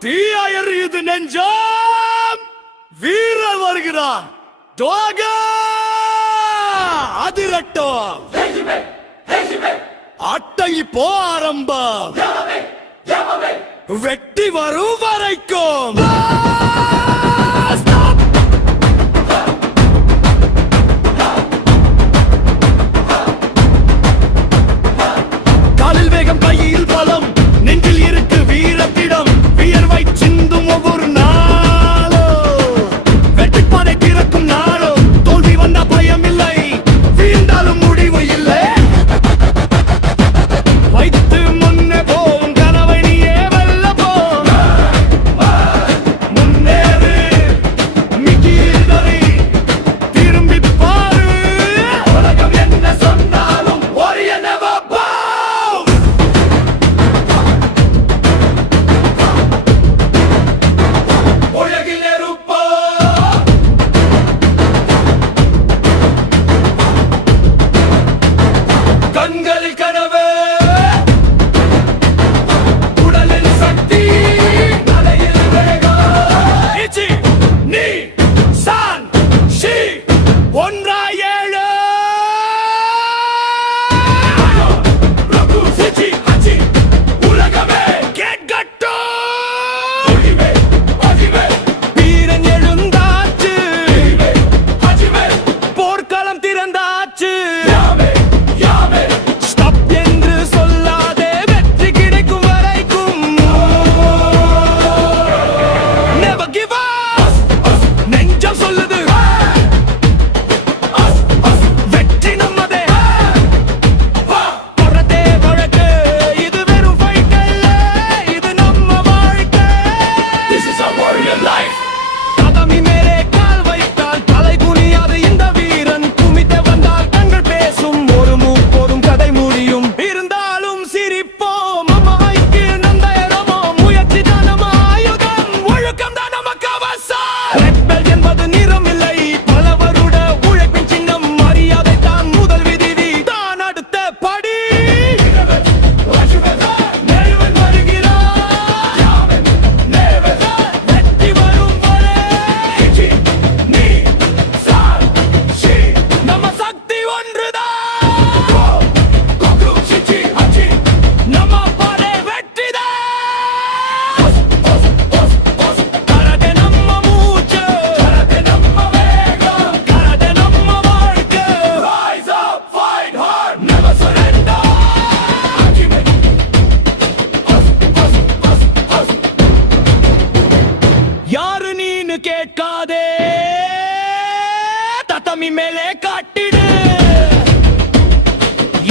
தீயாயர் இது நெஞ்சம் வீரர் வருகிறார் அதிரட்டம் அட்டை இப்போ ஆரம்பம் வெட்டி வரும் வரைக்கும் காலில் வேகம் கையில் பலம் நெஞ்சில் இருக்கு வீரத்திடம் வியர்வை சிந்தும் ஒவ்வொரு நாளோ வெற்றிப்பாதை திறக்கும் நாளோ தோல்வி வந்த பயம் இல்லை வீழ்ந்தாலும் முடிவு இல்லை வைத்து முன்னே போகும் கனவை நீயே வெல்ல போ முன்னேறு மிகிதறி திரும்பி பாரு உலகம் என்ன சொன்னாலும் ஒரு never bow உலகில் நெருப்போ கண்களில் கனவு உடலில் சக்தி தலையில் வேகம் இச்சி நீ சான் ஷி ஒன்றாய் ஏழு ரகு சிச்சி அச்சி உலகமே கேட்கட்டும் ஒளிவே அஜிவே வீரன் எழுந்தாச்சு அஜிவே போர்க்களம் திறந்தாச்சு யாவே யாவே ஸ்டாப் என்று சொல்லாதே வெற்றி கிடைக்கும் வரைக்கும் never give up நெஞ்சம் சொல்லுது வெற்றி நம்மதே போறதே வழக்கு இது வெறும் ஃபைட் அல்ல இது நம்ம வாழ்க்கை this is our warrior life கதமி மேலே கால் வைத்தால் தலை குனியாது இந்த வீரன் குமித்த வந்தால் கண்கள் பேசும் ஒரு போதும் கதை முடியும் இருந்தாலும் சிரிப்போம் அம்மா ஐக்கிய நந்தயரமோ முயற்சி தான் நம்ம ஆயுதம் ஒழுக்கம் தான் நம்ம கவசம் ரெட் பெல்ட் என்பது நிறம் இல்லை பலவருட உழைப்பின் சின்னம் மரியாதை தான் முதல் விதி தான் அடுத்த படி வெற்றி வரும் வரை நம்ம சக்தி ஒன்றுதான் நம்ம படை வெற்றிதான் கரடே நம்ம மூச்சு கரடே நம்ம வேகம் கரடே நம்ம வாழ்க்கை rise up fight hard never surrender யாரு நீனு கேட்காதே தத்தமி மேலே காட்டிடு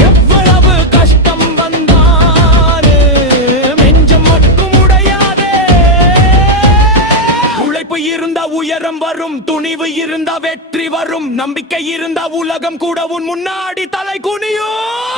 எவ்வளவு கஷ்டம் வந்தாரு நெஞ்சம் மட்டும் உடையாதே உழைப்பு இருந்தா உயரம் வரும் துணிவு இருந்தா வெற்றி வரும் நம்பிக்கை இருந்தா உலகம் கூட உன் முன்னாடி தலை குனியும்